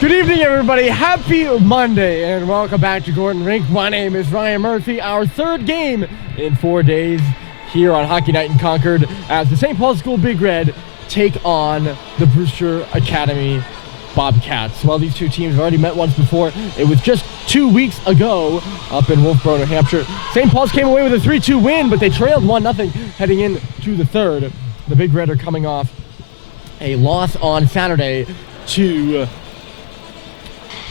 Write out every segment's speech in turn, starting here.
Good evening, everybody. Happy Monday, and welcome back to Gordon Rink. My name is Ryan Murphy. Our third game in 4 days here on Hockey Night in Concord as the St. Paul School Big Red take on the Brewster Academy Bobcats. Well, these two teams have already met once before. It was just 2 weeks ago up in Wolfboro, New Hampshire. St. Paul's came away with a 3-2 win, but they trailed 1-0 heading into the third. The Big Red are coming off a loss on Saturday to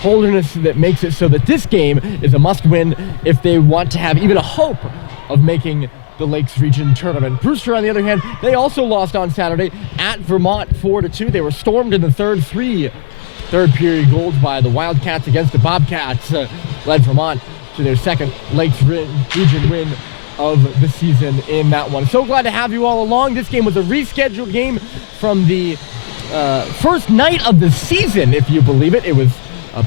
Holderness that makes it so that this game is a must-win if they want to have even a hope of making the Lakes Region Tournament. Brewster, on the other hand, they also lost on Saturday at Vermont 4-2. They were stormed in the third period goals by the Wildcats against the Bobcats, led Vermont to their second Lakes Region win of the season in that one. So glad to have you all along. This game was a rescheduled game from the first night of the season, if you believe it. It was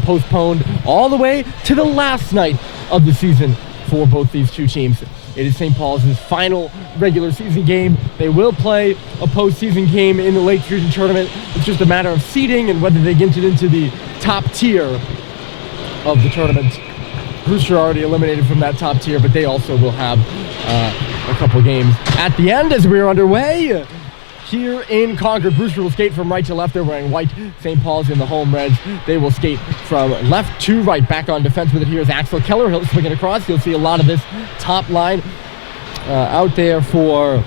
postponed all the way to the last night of the season for both these two teams. It is St. Paul's final regular season game. They will play a postseason game in the Lakes Region Tournament. It's just a matter of seeding and whether they get into the top tier of the tournament. Brewster already eliminated from that top tier, but they also will have a couple games at the end as we're underway here in Concord. Brewster will skate from right to left. They're wearing white. St. Paul's in the home reds. They will skate from left to right. Back on defense with it here is Axel Keller. He'll swing it across. You'll see a lot of this top line out there for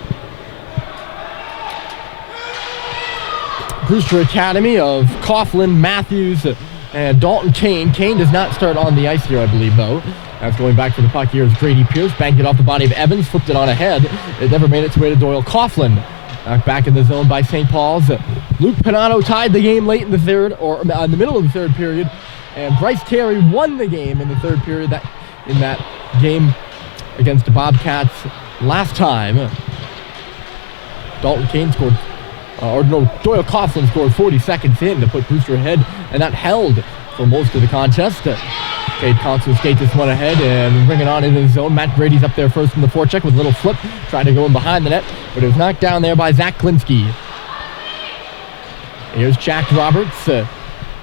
Brewster Academy of Coughlin, Matthews, and Dalton Kane. Kane does not start on the ice here, I believe, though. As going back for the puck here is Grady Pierce. Banked it off the body of Evans. Flipped it on ahead. It never made its way to Doyle Coughlin. Back in the zone by St. Paul's. Luke Pinato tied the game late in the third, or in the middle of the third period. And Bryce Terry won the game in the third period in that game against the Bobcats last time. Dalton Kane scored, Doyle Coughlin scored 40 seconds in to put Brewster ahead, and that held for most of the contest. Cade Cox will skate this one ahead and bring it on into the zone. Matt Grady's up there first in the forecheck with a little flip, trying to go in behind the net, but it was knocked down there by Zach Klinsky. Here's Jack Roberts. I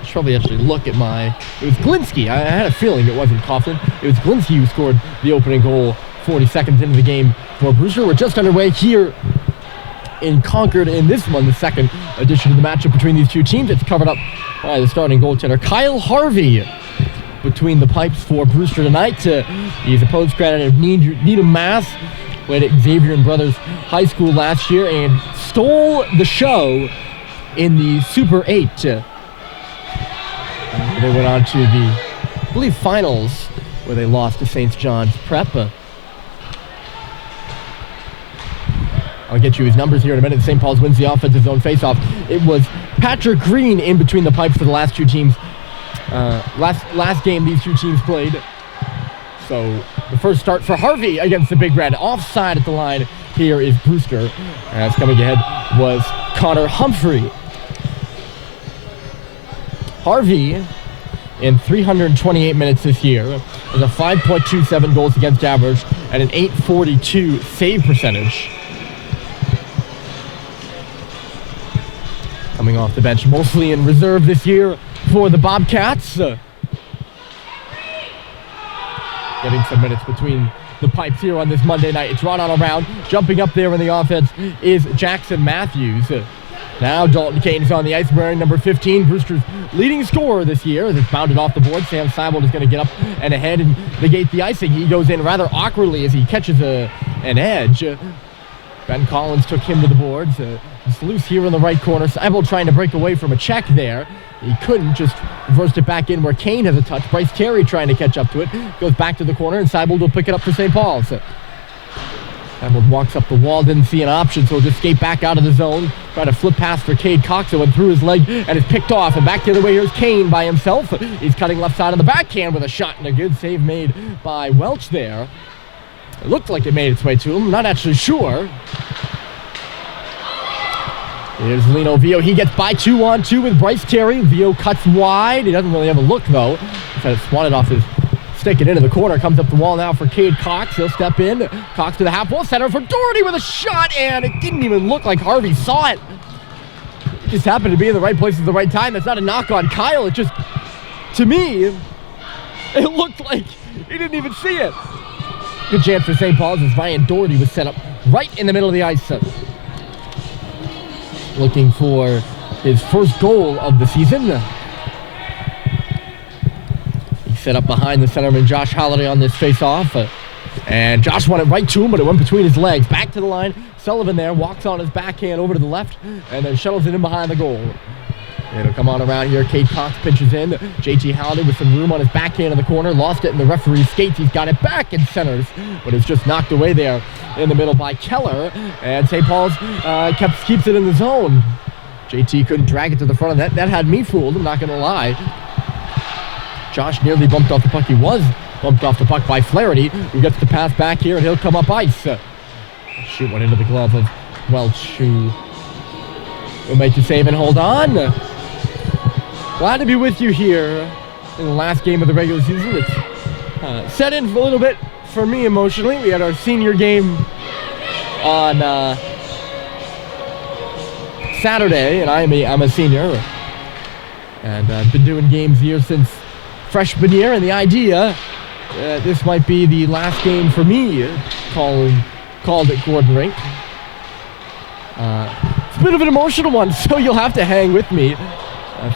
should probably actually look at it was Glinsky. I had a feeling it wasn't Coughlin. It was Glinsky who scored the opening goal 40 seconds into the game for Brewster. We're just underway here in Concord in this one, the second edition of the matchup between these two teams. It's covered up by the starting goaltender, Kyle Harvey, between the pipes for Brewster tonight. He's a postgraduate of Needham, Mass. Played at Xavier and Brothers High School last year and stole the show in the Super 8. They went on to the, I believe, finals, where they lost to St. John's Prep. I'll get you his numbers here in a minute. St. Paul's wins the offensive zone faceoff. It was Patrick Green in between the pipes for the last two teams. Last game these two teams played. So the first start for Harvey against the Big Red. Offside at the line here is Brewster. As coming ahead was Connor Humphrey. Harvey, in 328 minutes this year, has a 5.27 goals against average and an .842 save percentage. Coming off the bench, mostly in reserve this year for the Bobcats. Getting some minutes between the pipes here on this Monday night. It's run on around. Jumping up there in the offense is Jackson Matthews. Now Dalton Kane is on the ice wearing number 15, Brewster's leading scorer this year. As it's bounded off the board, Sam Seibold is going to get up and ahead and negate the icing. He goes in rather awkwardly as he catches an edge. Ben Collins took him to the boards. It's loose here in the right corner. Seibold trying to break away from a check there. He couldn't, just reversed it back in where Kane has a touch. Bryce Terry trying to catch up to it. Goes back to the corner, and Seibold will pick it up for St. Paul's. Seibold walks up the wall, didn't see an option, so he'll just skate back out of the zone. Try to flip past for Cade Cox, that went through his leg and is picked off. And back the other way, here's Kane by himself. He's cutting left side of the backhand with a shot, and a good save made by Welch there. It looked like it made its way to him. I'm not actually sure. Here's Lino Vio. He gets by 2-on-2 with Bryce Terry. Vio cuts wide. He doesn't really have a look, though. Kind of swatted off his stick it into the corner. Comes up the wall now for Cade Cox. He'll step in. Cox to the half wall. Center for Doherty with a shot, and it didn't even look like Harvey saw it. It just happened to be in the right place at the right time. It's not a knock on Kyle. It just to me, it looked like he didn't even see it. Good chance for St. Paul's as Ryan Doherty was set up right in the middle of the ice. Looking for his first goal of the season. He set up behind the centerman Josh Holliday on this face-off. And Josh won it right to him, but it went between his legs. Back to the line. Sullivan there walks on his backhand over to the left and then shuttles it in behind the goal. It'll come on around here. Cade Cox pinches in. JT Halliday with some room on his backhand in the corner. Lost it in the referee's skates. He's got it back and centers, but it's just knocked away there in the middle by Keller. And St. Paul's keeps it in the zone. JT couldn't drag it to the front of that. That had me fooled, I'm not going to lie. Josh nearly bumped off the puck. He was bumped off the puck by Flaherty, who gets the pass back here, and he'll come up ice. Shoot one into the glove of Welch, who will make the save and hold on. Glad to be with you here in the last game of the regular season. It's set in a little bit for me emotionally. We had our senior game on Saturday, and I'm a senior. And I've been doing games here since freshman year, and the idea this might be the last game for me called at Gordon Rink. It's a bit of an emotional one, so you'll have to hang with me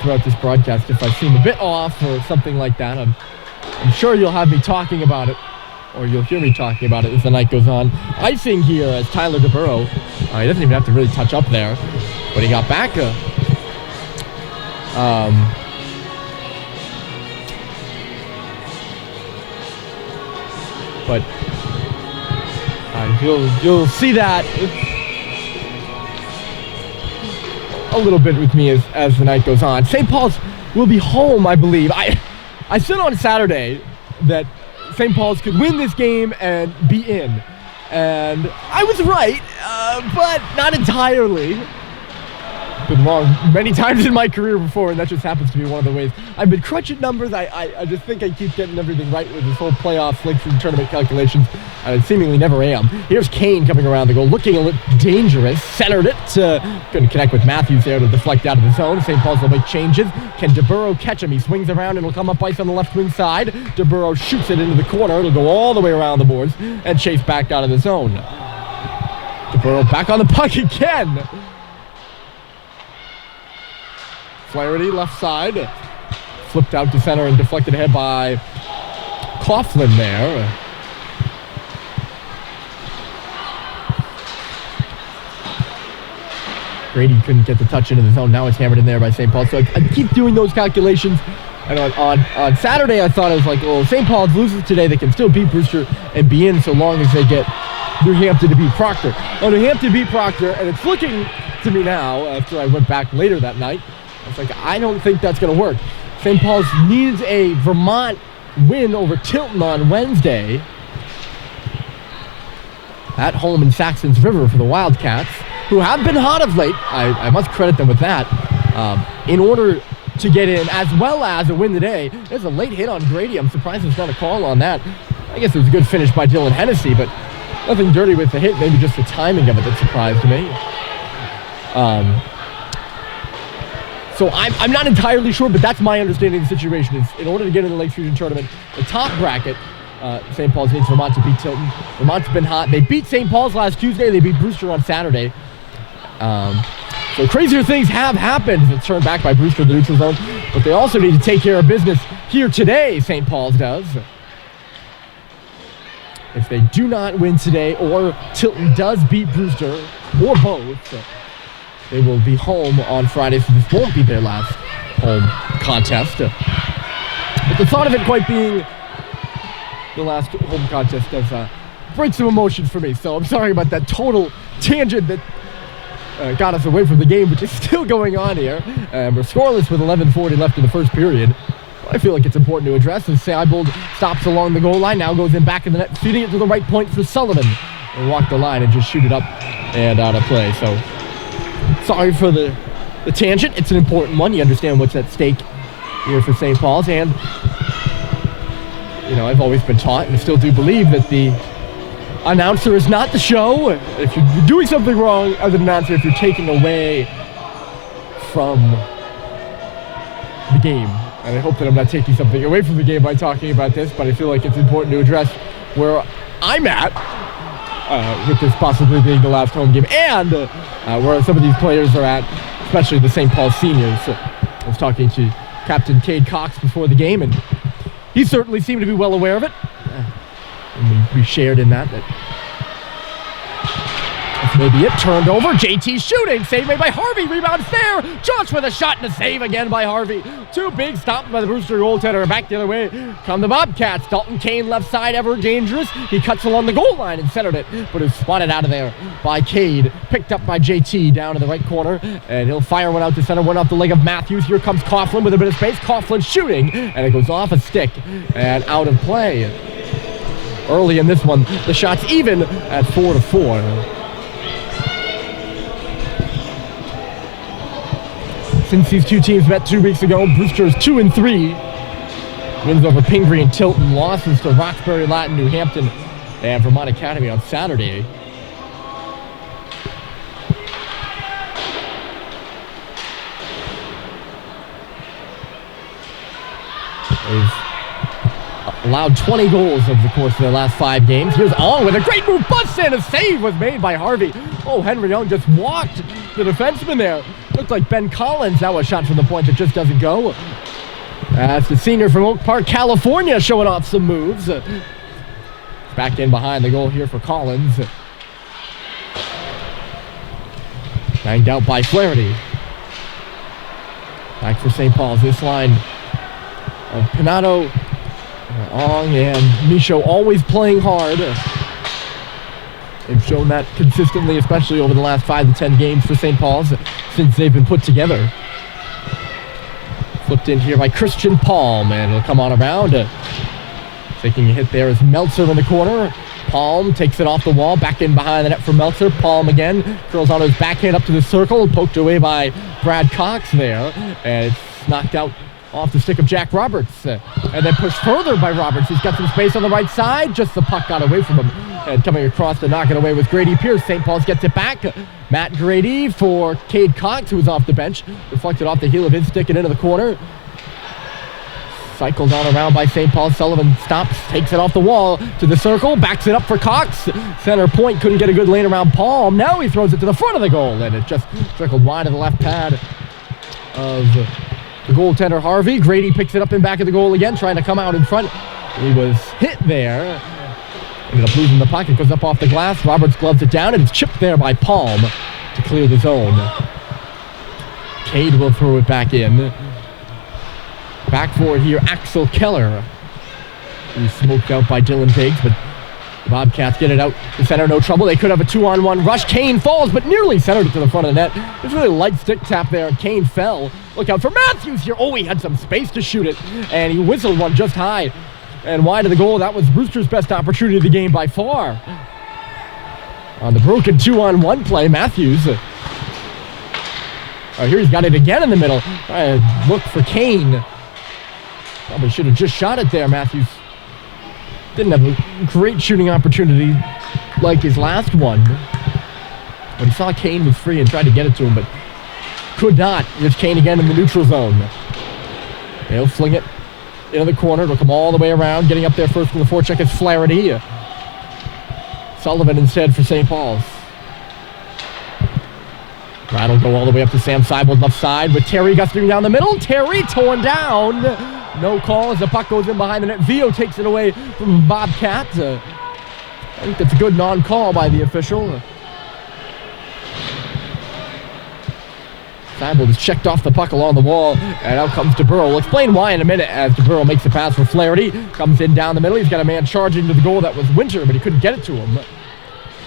throughout this broadcast if I seem a bit off or something like that. I'm sure you'll have me talking about it, or you'll hear me talking about it as the night goes on. Icing here as Tyler DeBurrow. He doesn't even have to really touch up there, but he got back. But you'll see that a little bit with me as the night goes on. St. Paul's will be home, I believe. I said on Saturday that St. Paul's could win this game and be in. And I was right, but not entirely. Been wrong many times in my career before, and that just happens to be one of the ways. I've been crunching numbers. I just think I keep getting everything right with this whole playoff Lakes Region tournament calculations. I seemingly never am. Here's Kane coming around the goal, looking a little dangerous. Centered it. Couldn't connect with Matthews there to deflect out of the zone. St. Paul's will make changes. Can DeBurrow catch him? He swings around and will come up ice on the left wing side. DeBurrow shoots it into the corner. It'll go all the way around the boards and chase back out of the zone. DeBurrow back on the puck again. Flaherty left side, flipped out to center and deflected ahead by Coughlin there. Grady couldn't get the touch into the zone. Now it's hammered in there by St. Paul. So I keep doing those calculations. And on Saturday, I thought I was like, well, St. Paul's loses today. They can still beat Brewster and be in so long as they get New Hampton to beat Proctor. Well, New Hampton beat Proctor, and it's looking to me now, after I went back later that night, I was like, I don't think that's going to work. St. Paul's needs a Vermont win over Tilton on Wednesday at home in Saxon's River for the Wildcats, who have been hot of late. I must credit them with that. In order to get in, as well as a win today. There's a late hit on Grady. I'm surprised there's not a call on that. I guess it was a good finish by Dylan Hennessy, but nothing dirty with the hit, maybe just the timing of it that surprised me. So I'm not entirely sure, but that's my understanding of the situation. Is in order to get in the Lakes Region tournament, the top bracket, St. Paul's needs Vermont to beat Tilton. Vermont's been hot. They beat St. Paul's last Tuesday. They beat Brewster on Saturday. So crazier things have happened. It's turned back by Brewster in the neutral zone, but they also need to take care of business here today, St. Paul's does. If they do not win today, or Tilton does beat Brewster, or both, they will be home on Friday, so this won't be their last home contest. But the thought of it quite being the last home contest does bring some emotion for me. So I'm sorry about that total tangent that got us away from the game, which is still going on here. We're scoreless with 11:40 left in the first period. I feel like it's important to address as Seibold stops along the goal line, now goes in back in the net, feeding it to the right point for Sullivan. And walk the line and just shoot it up and out of play. So sorry for the tangent. It's an important one. You understand what's at stake here for St. Paul's. And, you know, I've always been taught, and I still do believe, that the announcer is not the show. If you're doing something wrong as an announcer, if you're taking away from the game. And I hope that I'm not taking something away from the game by talking about this, but I feel like it's important to address where I'm at with this possibly being the last home game, and where some of these players are at, especially the St. Paul seniors. I was talking to Captain Cade Cox before the game, and he certainly seemed to be well aware of it. And we shared in that that's maybe it. Turned over. JT shooting. Save made by Harvey. Rebounds there. Josh with a shot and a save again by Harvey. Two big stops by the Brewster goaltender. Back the other way come the Bobcats. Dalton Kane left side, ever dangerous. He cuts along the goal line and centered it, but is swatted out of there by Cade. Picked up by JT down in the right corner, and he'll fire one out to center, one off the leg of Matthews. Here comes Coughlin with a bit of space. Coughlin shooting, and it goes off a stick and out of play. Early in this one, the shot's even at 4-4. Since these two teams met 2 weeks ago, Brewster's 2-3. Wins over Pingree and Tilton. Losses to Roxbury, Latin, New Hampton, and Vermont Academy on Saturday. They've allowed 20 goals over the course of their last 5 games. Here's Ong with a great move, busts in. A save was made by Harvey. Oh, Henry Young just walked the defenseman there. Looked like Ben Collins. That was a shot from the point that just doesn't go. That's the senior from Oak Park, California, showing off some moves. Back in behind the goal here for Collins. Banged out by Flaherty. Back for St. Paul's. This line of Pinato, Ong, and Michaud always playing hard. They've shown that consistently, especially over the last 5 to 10 games for St. Paul's since they've been put together. Flipped in here by Christian Palm, and it'll come on around. Taking a hit there is Meltzer in the corner. Palm takes it off the wall, back in behind the net for Meltzer. Palm again, curls on his backhand up to the circle, poked away by Brad Cox there, and it's knocked out off the stick of Jack Roberts, and then pushed further by Roberts. He's got some space on the right side, just the puck got away from him, and coming across to knock it away with Grady Pierce. St. Paul's gets it back. Matt Grady for Cade Cox, who was off the bench, deflected off the heel of his stick and into the corner. Cycled on around by St. Paul. Sullivan stops, takes it off the wall to the circle, backs it up for Cox. Center point, couldn't get a good lane around Palm. Now he throws it to the front of the goal, and it just trickled wide of the left pad of the goaltender Harvey. Grady picks it up in back of the goal again, trying to come out in front. He was hit there. Ended up losing the puck. It goes up off the glass. Roberts gloves it down, and it's chipped there by Palm to clear the zone. Cade will throw it back in. Back forward here, Axel Keller. He's smoked out by Dylan Biggs, but the Bobcats get it out to center, no trouble. They could have a 2-on-1 rush. Kane falls, but nearly centered it to the front of the net. There's really a light stick tap there, and Kane fell. Look out for Matthews here. Oh, he had some space to shoot it, and he whistled one just high and wide of the goal. That was Brewster's best opportunity of the game by far. On the broken 2-on-1 play, Matthews. Here he's got it again in the middle. Look for Kane. Probably should have just shot it there. Matthews didn't have a great shooting opportunity like his last one. But he saw Kane was free and tried to get it to him, but could not. Here's Kane again in the neutral zone. He'll fling it into the corner. It'll come all the way around. Getting up there first from the forecheck is Flaherty. Sullivan instead for St. Paul's. That'll go all the way up to Sam Seibold left side with Terry gusting down the middle. Terry torn down. No call as the puck goes in behind the net. Vio takes it away from Bobcat. I think that's a good non-call by the official. Seibold has checked off the puck along the wall, and out comes DeBurrow. We'll explain why in a minute as DeBurrow makes the pass for Flaherty. Comes in down the middle. He's got a man charging to the goal. That was Winter, but he couldn't get it to him.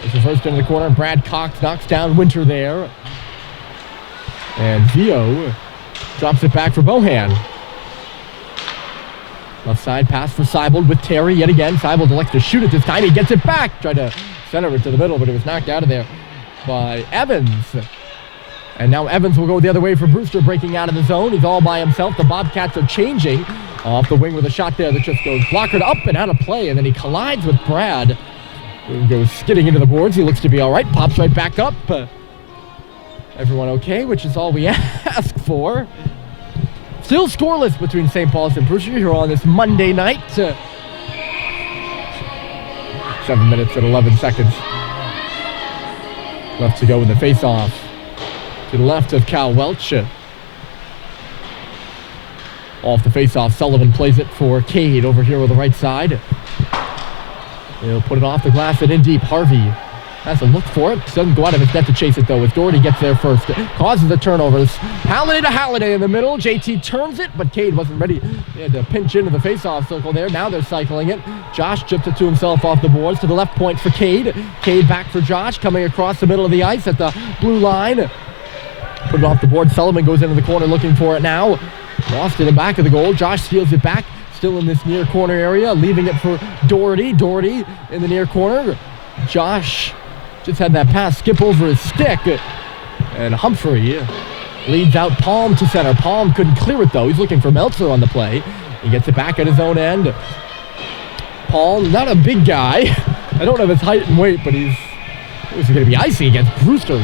It's the first into the corner. Brad Cox knocks down Winter there. And Vio drops it back for Bohan. Left side pass for Seibold with Terry yet again. Seibold elects to shoot it this time. He gets it back. Tried to center it to the middle, but it was knocked out of there by Evans. And now Evans will go the other way for Brewster, breaking out of the zone. He's all by himself. The Bobcats are changing off the wing with a shot there that just goes blockered up and out of play. And then he collides with Brad, who goes skidding into the boards. He looks to be all right. Pops right back up. Everyone okay, which is all we ask for. Still scoreless between St. Paul's and Brewster here on this Monday night. 7 minutes and 11 seconds left to go in the face-off. To the left of Cal Welch. Off the face-off, Sullivan plays it for Cade over here on the right side. He'll put it off the glass and in deep. Harvey has a look for it. Doesn't go out of his net to chase it, though, as Doherty gets there first. Causes the turnovers. Halliday to Halliday in the middle. JT turns it, but Cade wasn't ready. He had to pinch into the face-off circle there. Now they're cycling it. Josh chips it to himself off the boards to the left point for Cade. Cade back for Josh, coming across the middle of the ice at the blue line. Put it off the board. Sullivan goes into the corner looking for it now. Lost it in back of the goal. Josh steals it back. Still in this near corner area, leaving it for Doherty. Doherty in the near corner. Josh just had that pass skip over his stick. And Humphrey leads out Palm to center. Palm couldn't clear it, though. He's looking for Meltzer on the play. He gets it back at his own end. Palm, not a big guy. I don't have his height and weight, but he's going to be icy against Brewster.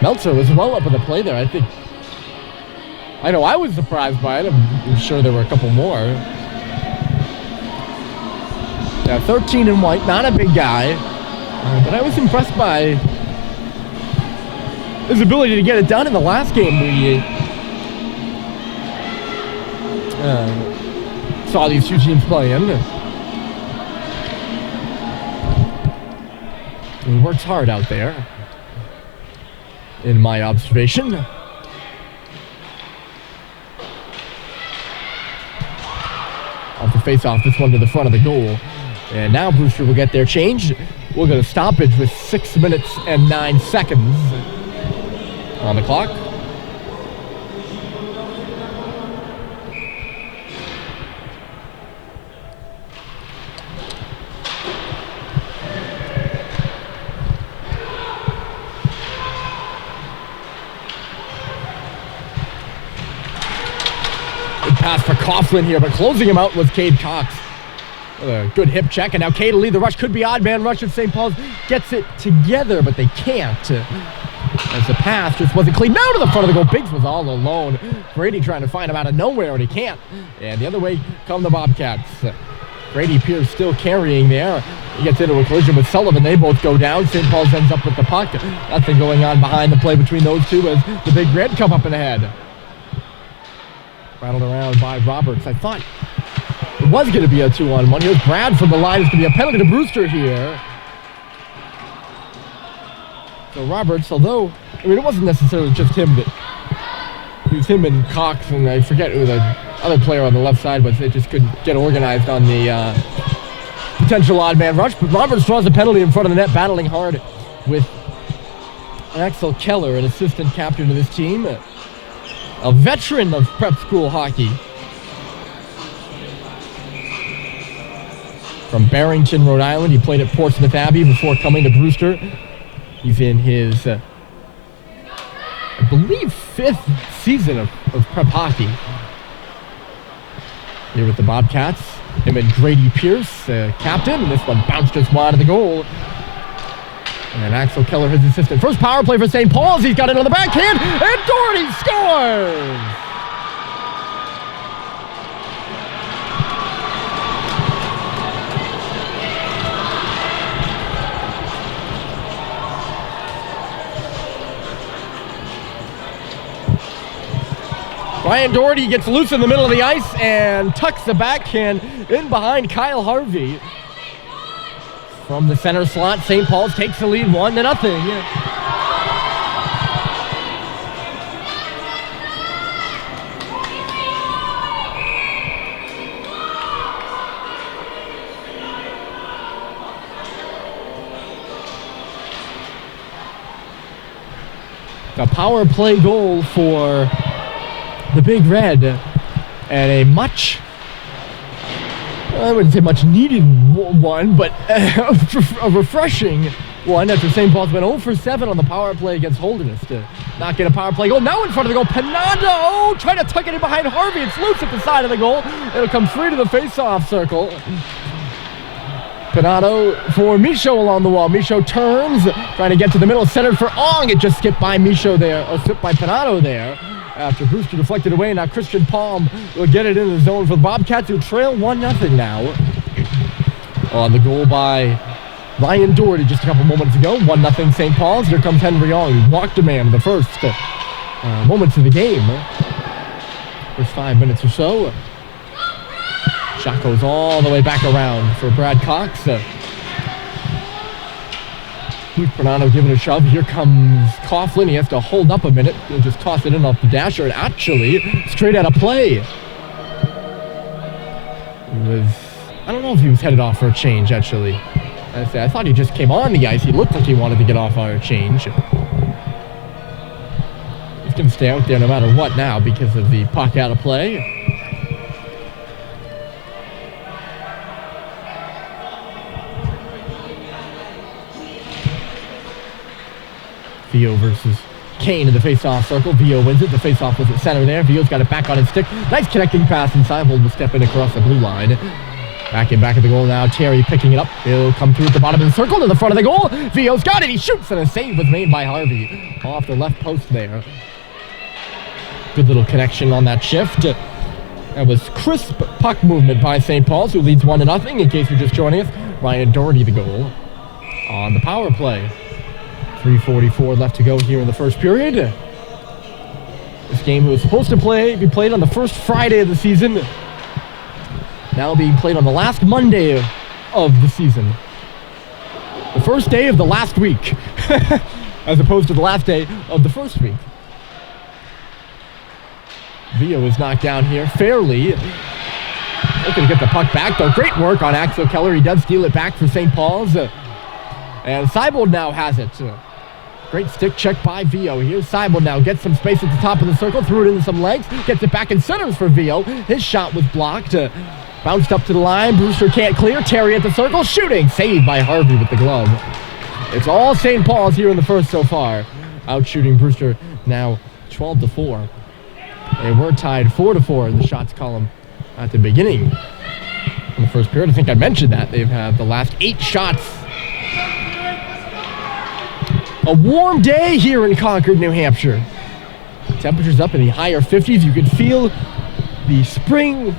Meltzer was well up in the play there, I think. I know I was surprised by it. I'm sure there were a couple more. Yeah, 13 in white, not a big guy. But I was impressed by his ability to get it done in the last game. We saw these two teams play in. He works hard out there, in my observation. Off the face-off, this one to the front of the goal. And now Brewster will get their change. We'll go to stoppage with 6 minutes and 9 seconds on the clock. Good pass for Coughlin here, but closing him out was Cade Cox. A good hip check, and now Cade will lead the rush. Could be odd man rush if St. Paul's gets it together, but they can't. As the pass just wasn't clean. Now to the front of the goal. Biggs was all alone. Brady trying to find him out of nowhere, and he can't. And the other way come the Bobcats. Grady Pierce still carrying there. He gets into a collision with Sullivan. They both go down. St. Paul's ends up with the puck. Nothing going on behind the play between those two as the Big Red come up in ahead. Rattled around by Roberts. I thought it was going to be a 2-on-1. Here's Brad from the line. It's going to be a penalty to Brewster here. So Roberts, although, I mean, it wasn't necessarily just him that, it was him and Cox, and I forget who the other player on the left side was. They just couldn't get organized on the potential odd man rush. But Roberts draws a penalty in front of the net, battling hard with Axel Keller, an assistant captain to this team. A veteran of prep school hockey. From Barrington, Rhode Island. He played at Portsmouth Abbey before coming to Brewster. He's in his, I believe, 5th season of prep hockey. Here with the Bobcats. Him and Grady Pierce, captain. This one bounced just wide of the goal. And Axel Keller, his assistant. First power play for St. Paul's. He's got it on the backhand, and Doherty scores! Ryan Doherty gets loose in the middle of the ice and tucks the backhand in behind Kyle Harvey. From the center slot, St. Paul's takes the lead 1-0. A power play goal for the Big Red, and a much, I wouldn't say much needed one, but a refreshing one after St. Paul's went 0 for 7 on the power play against Holderness to not get a power play goal. Now in front of the goal, Panado trying to tuck it in behind Harvey. It's loose at the side of the goal. It'll come free to the face-off circle. Panado for Michaud along the wall. Michaud turns, trying to get to the middle, centered for Ong. It just skipped by Michaud there, or skipped by Panado there. after Brewster deflected away. Now Christian Palm will get it in the zone for the Bobcats, who trail 1-0 now. On the goal by Ryan Doherty just a couple moments ago. 1-0 St. Paul's. Here comes Henry Young, who walked a man in the first moments of the game. First 5 minutes or so. Shot goes all the way back around for Brad Cox. Heath Bernardo giving a shove. Here comes Coughlin. He has to hold up a minute. He'll just toss it in off the dasher, and actually straight out of play. I don't know if he was headed off for a change, actually. I thought he just came on the ice. He looked like he wanted to get off on a change. He's going to stay out there no matter what now because of the puck out of play. Vio versus Kane in the face-off circle. Vio wins it. The face-off was at center there. Vio's got it back on his stick. Nice connecting pass, and Seibold will step in across the blue line. Back at the goal now. Terry picking it up. He'll come through at the bottom of the circle to the front of the goal. Vio's got it. He shoots, and a save was made by Harvey off the left post there. Good little connection on that shift. That was crisp puck movement by St. Paul's, who leads 1-0. In case you're just joining us, Ryan Doherty the goal on the power play. 3:44 left to go here in the first period. This game was supposed to be played on the first Friday of the season. Now being played on the last Monday of the season. The first day of the last week, as opposed to the last day of the first week. Vio is knocked down here fairly. Looking to get the puck back, though. Great work on Axel Keller. He does steal it back for St. Paul's. And Seibold now has it. Great stick check by Vio. Here's Seibold now. Gets some space at the top of the circle. Threw it into some legs. Gets it back in centers for Vio. His shot was blocked. Bounced up to the line. Brewster can't clear. Terry at the circle. Shooting. Saved by Harvey with the glove. It's all St. Paul's here in the first so far. Out shooting Brewster now 12-4. They were tied 4-4 in the shots column at the beginning in the first period. I think I mentioned that. They've had the last 8 shots. A warm day here in Concord, New Hampshire. Temperatures up in the higher 50s. You can feel the spring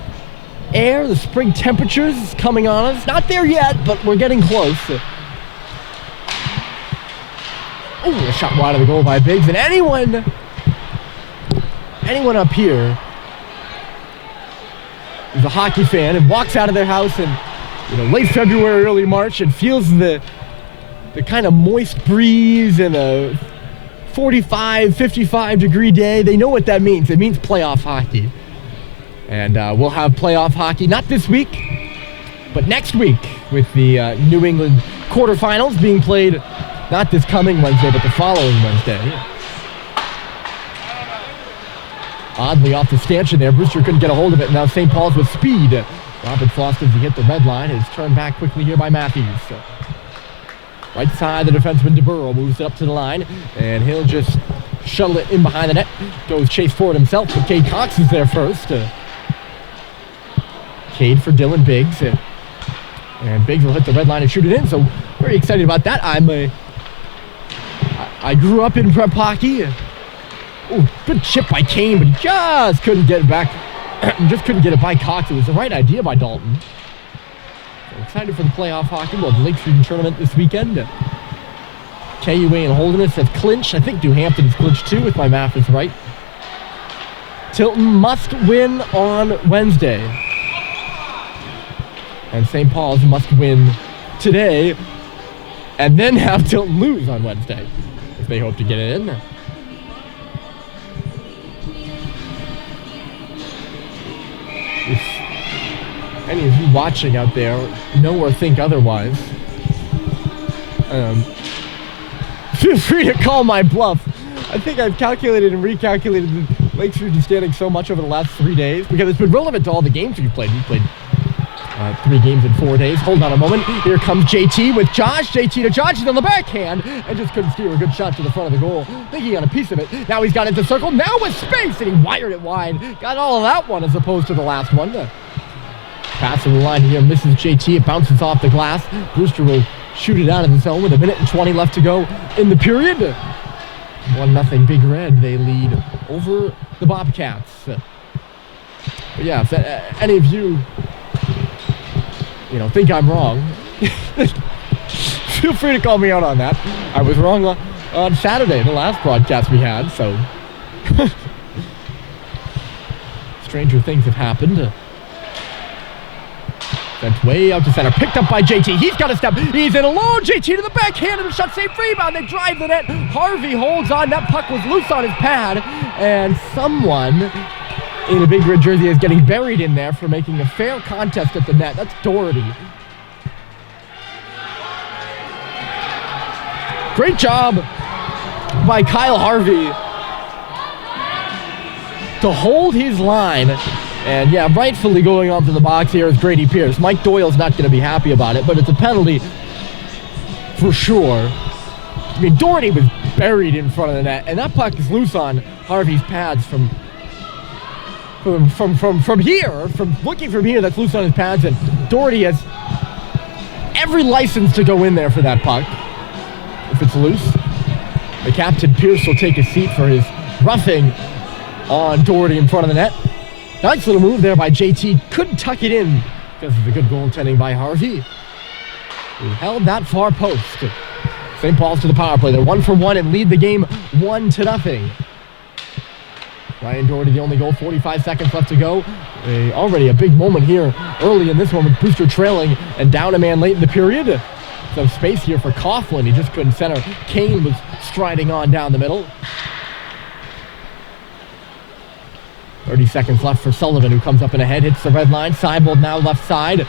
air, the spring temperatures coming on us. Not there yet, but we're getting close. Oh, a shot wide of the goal by Biggs. And anyone up here is a hockey fan and walks out of their house in late February, early March and feels the kind of moist breeze and a 45, 55 degree day. They know what that means. It means playoff hockey. And we'll have playoff hockey, not this week, but next week with the New England quarterfinals being played not this coming Wednesday, but the following Wednesday. Oddly off the stanchion there. Brewster couldn't get a hold of it. Now St. Paul's with speed. Robert Foster, as he hit the red line, is turned back quickly here by Matthews. Right side, the defenseman DeBurrow moves it up to the line, and he'll just shuttle it in behind the net. Goes chase forward himself, but Cade Cox is there first. Cade for Dylan Biggs. And Biggs will hit the red line and shoot it in, so very excited about that. I grew up in prep hockey. Oh, good chip by Kane, but he just couldn't get it back. Just couldn't get it by Cox. It was the right idea by Dalton. So excited for the playoff hockey. Well, the Lakes Region Tournament this weekend. KUA and Holderness have clinched. I think New Hampton has clinched too, if my math is right. Tilton must win on Wednesday. And St. Paul's must win today and then have Tilton lose on Wednesday if they hope to get it in. If any of you watching out there know or think otherwise, feel free to call my bluff. I think I've calculated and recalculated the Lakes Region standing so much over the last 3 days because it's been relevant to all the games we've played. We played 3 games in 4 days. Hold on a moment. Here comes JT with Josh. JT to Josh. He's on the backhand and just couldn't steer a good shot to the front of the goal. I think he got a piece of it. Now he's got into circle. Now with space, and he wired it wide. Got all of that one as opposed to the last one. Passing the line here, misses JT. It bounces off the glass. Brewster will shoot it out of the zone with 1:20 left to go in the period. 1-0 Big Red. They lead over the Bobcats. But yeah, if any of you, think I'm wrong, feel free to call me out on that. I was wrong on Saturday, the last broadcast we had, so stranger things have happened. Sent way out to center, picked up by JT. He's got a step. He's in alone. JT to the backhand and a shot save rebound. They drive the net. Harvey holds on. That puck was loose on his pad, and someone in a Big Red jersey is getting buried in there for making a fair contest at the net. That's Doherty. Great job by Kyle Harvey to hold his line. And yeah, rightfully going on to the box here is Grady Pierce. Mike Doyle's not going to be happy about it, but it's a penalty for sure. I mean, Doherty was buried in front of the net, and that puck is loose on Harvey's pads from here. From looking from here, that's loose on his pads, and Doherty has every license to go in there for that puck if it's loose. The captain, Pierce, will take a seat for his roughing on Doherty in front of the net. Nice little move there by JT. Couldn't tuck it in because of the good goaltending by Harvey, who held that far post. St. Paul's to the power play. They're 1 for 1 and lead the game 1-0. Ryan Doherty, the only goal, 45 seconds left to go. Already a big moment here early in this one with Brewster trailing and down a man late in the period. Some space here for Coughlin. He just couldn't center. Kane was striding on down the middle. 30 seconds left for Sullivan, who comes up and ahead, hits the red line. Seibold now left side.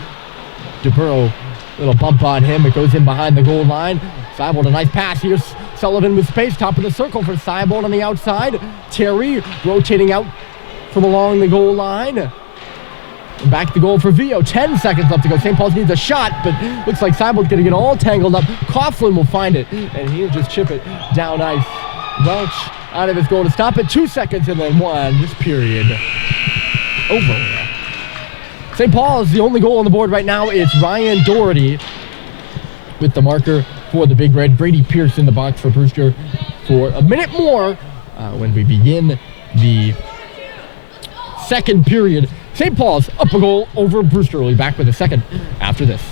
DeBurrow, little bump on him. It goes in behind the goal line. Seibold, a nice pass. Here's Sullivan with space. Top of the circle for Seibold on the outside. Terry rotating out from along the goal line. And back to goal for Vio. 10 seconds left to go. St. Paul's needs a shot, but looks like Seibold's going to get all tangled up. Coughlin will find it, and he'll just chip it down ice. Welch out of his goal to stop it. 2 seconds and then one. This period over. St. Paul's, the only goal on the board right now is Ryan Doherty with the marker for the Big Red. Grady Pierce in the box for Brewster for a minute more when we begin the second period. St. Paul's up a goal over Brewster. We'll be back with a second after this.